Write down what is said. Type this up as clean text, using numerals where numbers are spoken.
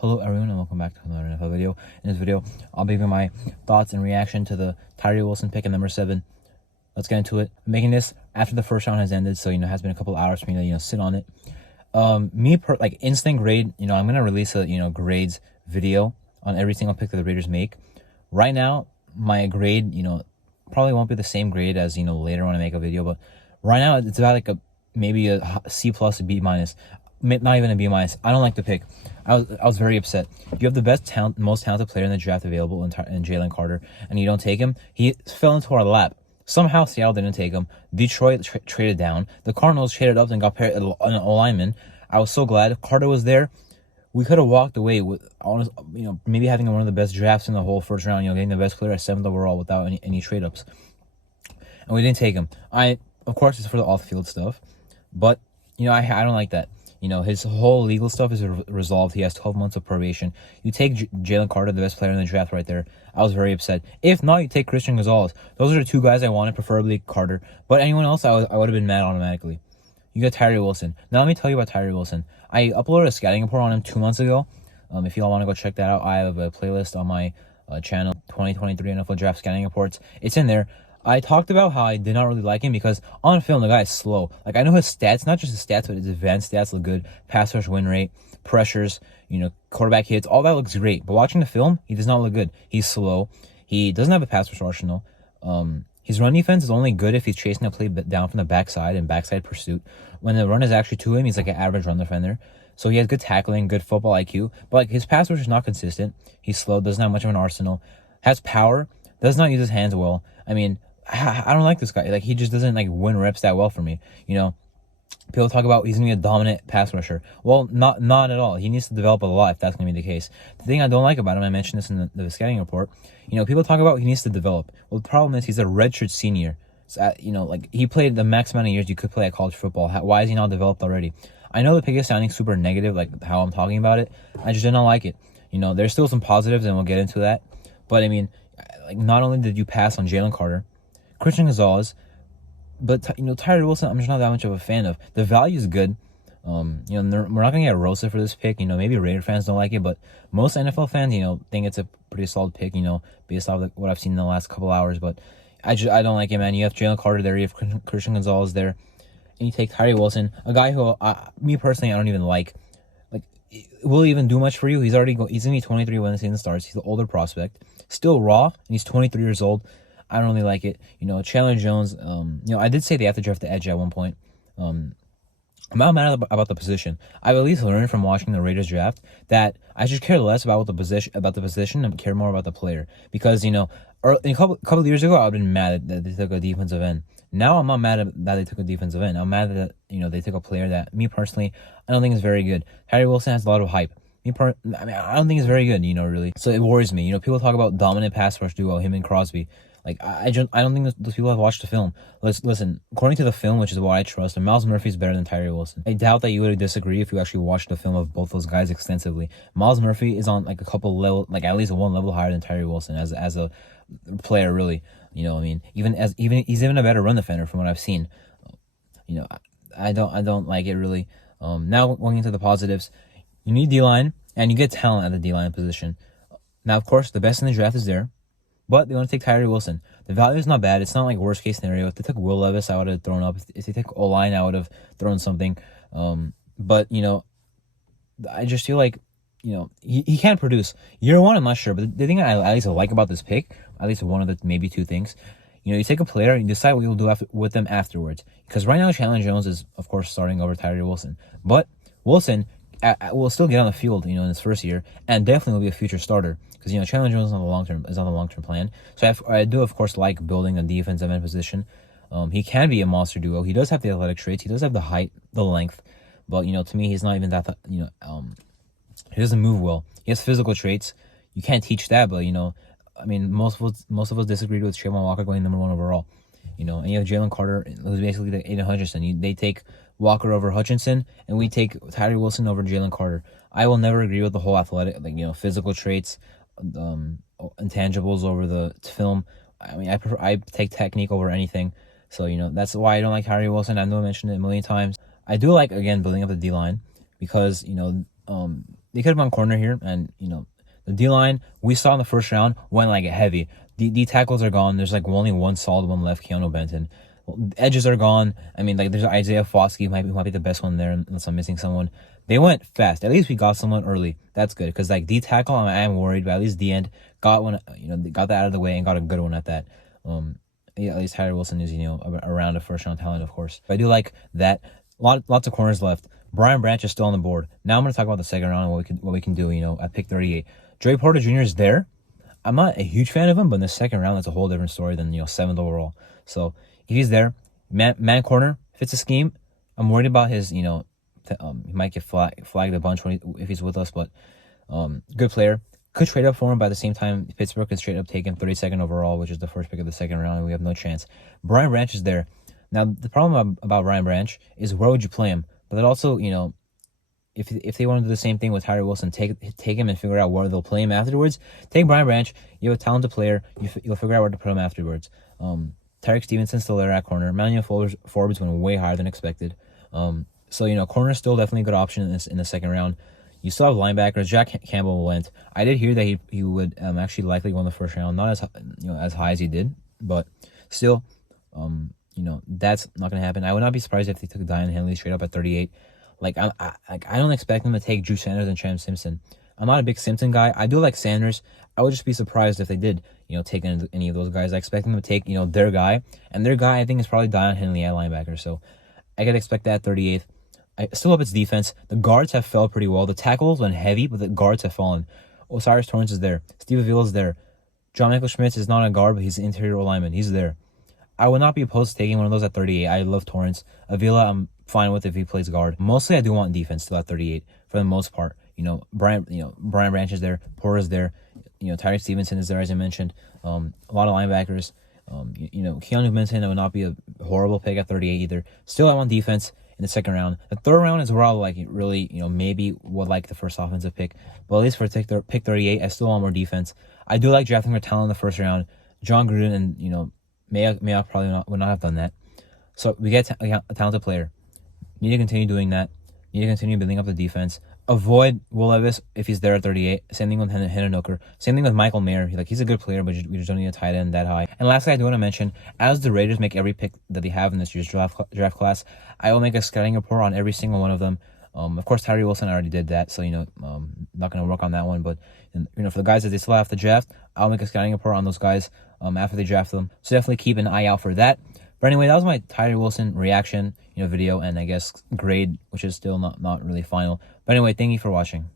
Hello everyone and welcome back to another NFL video. In this video, I'll be giving my thoughts and reaction to the Tyree Wilson pick at number 7. Let's get into it. I'm making this after the first round has ended, so it has been a couple hours for me to sit on it. Instant grade, I'm gonna release a grades video on every single pick that the Raiders make. Right now, my grade, probably won't be the same grade as later when I make a video, but right now it's about maybe a C plus, a B minus. Not even a B minus. I don't like the pick. I was very upset. You have the most talented player in the draft available in Jalen Carter, and you don't take him. He fell into our lap. Somehow Seattle didn't take him. Detroit traded down. The Cardinals traded up and got paired an O-lineman. I was so glad Carter was there. We could have walked away with, maybe having one of the best drafts in the whole first round. Getting the best player at 7th overall without any trade ups, and we didn't take him. Of course, it's for the off-field stuff, but I don't like that. His whole legal stuff is resolved. He has 12 months of probation. You take Jalen Carter, the best player in the draft right there. I was very upset. If not, you take Christian Gonzalez. Those are the two guys I wanted, preferably Carter. But anyone else, I would have been mad automatically. You got Tyree Wilson. Now let me tell you about Tyree Wilson. I uploaded a scouting report on him 2 months ago. If y'all want to go check that out, I have a playlist on my channel, 2023 NFL Draft Scouting Reports. It's in there. I talked about how I did not really like him because on film, the guy is slow. I know his stats, not just his stats, but his advanced stats look good. Pass rush win rate, pressures, quarterback hits, all that looks great. But watching the film, he does not look good. He's slow. He doesn't have a pass rush arsenal. His run defense is only good if he's chasing a play down from the backside and backside pursuit. When the run is actually to him, he's like an average run defender. So he has good tackling, good football IQ. But his pass rush is not consistent. He's slow, doesn't have much of an arsenal. Has power, does not use his hands well. I don't like this guy. He just doesn't win reps that well for me. People talk about he's gonna be a dominant pass rusher. Well, not at all. He needs to develop a lot if that's gonna be the case. The thing I don't like about him, I mentioned this in the scouting report. People talk about he needs to develop. Well, the problem is he's a redshirt senior. So, he played the max amount of years you could play at college football. Why is he not developed already? I know the pick is sounding super negative, how I'm talking about it. I just did not like it. There's still some positives, and we'll get into that. But not only did you pass on Jalen Carter, Christian Gonzalez, but Tyree Wilson, I'm just not that much of a fan of. The value is good. We're not gonna get roasted for this pick. Maybe Raider fans don't like it, but most NFL fans, think it's a pretty solid pick. Based off what I've seen in the last couple hours. But I don't like it, man. You have Jalen Carter there, you have Christian Gonzalez there, and you take Tyree Wilson, a guy who, me personally, I don't even like. Will he even do much for you? He's gonna be 23 when the season starts. He's an older prospect, still raw, and he's 23 years old. I don't really like it. Chandler Jones, I did say they have to draft the edge at one point. I'm not mad about the position. I've at least learned from watching the Raiders draft that I should care less about the position and care more about the player. Because, a couple of years ago, I would have been mad that they took a defensive end. Now I'm not mad that they took a defensive end. I'm mad that, they took a player that, me personally, I don't think is very good. Tyree Wilson has a lot of hype. I don't think it's very good, really. So it worries me. People talk about dominant pass rush duo, him and Crosby. I don't think those people have watched the film. Listen, according to the film, which is what I trust, Miles Murphy is better than Tyree Wilson. I doubt that you would disagree if you actually watched the film of both those guys extensively. Miles Murphy is on a couple level, at least one level higher than Tyree Wilson as a player, really. Even he's even a better run defender from what I've seen. I don't like it really. Now going into the positives, you need D-line and you get talent at the D-line position. Now, of course, the best in the draft is there. But they want to take Tyree Wilson. The value is not bad. It's not worst case scenario. If they took Will Levis, I would have thrown up. If they took O-line, I would have thrown something. But I just feel he can't produce. Year one, I'm not sure. But the thing I at least like about this pick, at least one of the maybe two things, you take a player and you decide what you'll do with them afterwards. Because right now, Chandler Jones is, of course, starting over Tyree Wilson. But Wilson will still get on the field, in his first year, and definitely will be a future starter. Because Chandler Jones is on the long term plan. So I do of course like building a defensive end position. He can be a monster duo. He does have the athletic traits. He does have the height, the length, but to me he's not even that. He doesn't move well. He has physical traits. You can't teach that, but most of us disagreed with Trayvon Walker going number 1 overall. And you have Jalen Carter, who's basically the Aiden Hutchinson. They take Walker over Hutchinson, and we take Tyree Wilson over Jalen Carter. I will never agree with the whole athletic, physical traits, intangibles over the film. I take technique over anything. So, that's why I don't like Tyree Wilson. I know I mentioned it a million times. I do like, again, building up the D-line because, they could have gone corner here, and the D line we saw in the first round went like heavy. D tackles are gone. There's like only one solid one left, Keanu Benton. Edges are gone. I mean, like there's Isaiah Foskey might be the best one there unless I'm missing someone. They went fast. At least we got someone early. That's good because like D tackle, I am worried, but at least the end got one. They got that out of the way and got a good one at that. Yeah, at least Tyree Wilson is around a first round talent, of course. But I do like that. Lots of corners left. Brian Branch is still on the board. Now I'm going to talk about the second round and what we can do. At pick 38, Joey Porter Jr. is there. I'm not a huge fan of him, but in the second round, that's a whole different story than 7th overall. So if he's there, man corner fits the scheme. I'm worried about his he might get flagged a bunch if he's with us, but good player. Could trade up for him, but at the same time, Pittsburgh could straight up take him 32nd overall, which is the first pick of the second round, and we have no chance. Brian Branch is there. Now, the problem about Brian Branch is where would you play him? But that also, if they want to do the same thing with Tyree Wilson, take him and figure out where they'll play him afterwards. Take Brian Branch. You have a talented player. You'll figure out where to put him afterwards. Tyreek Stevenson's still there at corner. Emmanuel Forbes went way higher than expected. So corner is still definitely a good option in the second round. You still have linebackers. Jack Campbell went. I did hear that he would actually likely go in the first round, not as high as he did, but still, that's not gonna happen. I would not be surprised if they took Dion Henley straight up at 38. Like I don't expect them to take Drew Sanders and Tram Simpson. I'm not a big Simpson guy. I do like Sanders. I would just be surprised if they did take any of those guys. I expect them to take their guy, and their guy I think is probably Dion Henley at linebacker. So I could expect that 38th. I still hope it's defense. The guards have fell pretty well. The tackles went heavy, but the guards have fallen. Osiris Torrance is there. Steve Avila is there. John Michael Schmitz is not a guard, but he's an interior lineman. He's there. I would not be opposed to taking one of those at 38. I love Torrance. Avila, I'm fine with if he plays guard. Mostly, I do want defense still at 38 for the most part. Brian Branch is there. Porter's there. Tyree Stevenson is there, as I mentioned. A lot of linebackers. Keanu Benton would not be a horrible pick at 38 either. Still, I want defense in the second round. The third round is where I'll really, maybe would like the first offensive pick. But at least for pick 38, I still want more defense. I do like drafting for talent in the first round. John Gruden and, Mayock probably would not have done that. So we get a talented player. Need to continue doing that. Need to continue building up the defense. Avoid Will Levis if he's there at 38. Same thing with Hendon Hooker. Same thing with Michael Mayer. He's a good player, but we just don't need a tight end that high. And lastly, I do want to mention, as the Raiders make every pick that they have in this year's draft class, I will make a scouting report on every single one of them. Of course, Tyree Wilson already did that, so not going to work on that one. But for the guys that they still have to draft, I'll make a scouting report on those guys after they draft them. So definitely keep an eye out for that. But anyway, that was my Tyree Wilson reaction, video, and I guess grade, which is still not really final. But anyway, thank you for watching.